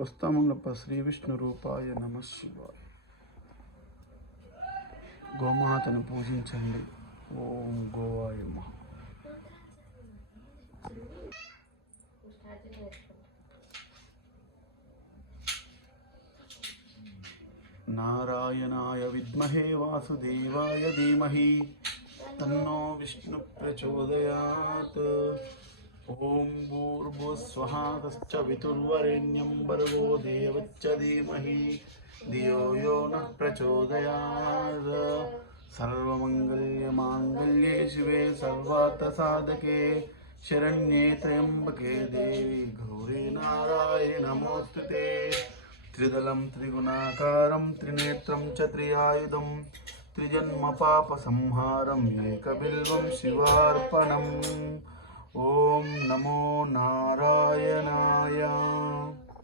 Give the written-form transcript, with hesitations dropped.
స్వస్తమంగళ శ్రీ విష్ణు రూపాయ నమ శివాయ. గోమాతను పూజించండి. ఓం గోవాయ నమః. నారాయణాయ విద్మహే వాసుదేవాయ ధీమహి తన్నో విష్ణు ప్రచోదయాత్. ఓం భూర్భువస్వః తస్సవితుర్వరేణ్యం భర్గో దేవస్య ధీమహి ధియో యో నః ప్రచోదయాత్. సర్వమంగళమాంగళ్యే శివే సర్వార్థసాధకే శరణ్యే త్రయంబకే దేవి గౌరీ నారాయణి నమోస్తుతే. త్రిదళం త్రిగుణాకారం త్రినేత్రం చ త్రియాయుధం త్రిజన్మ పాప సంహారం ఏకబిల్వం శివార్పణం. ఓం నమో నారాయణాయ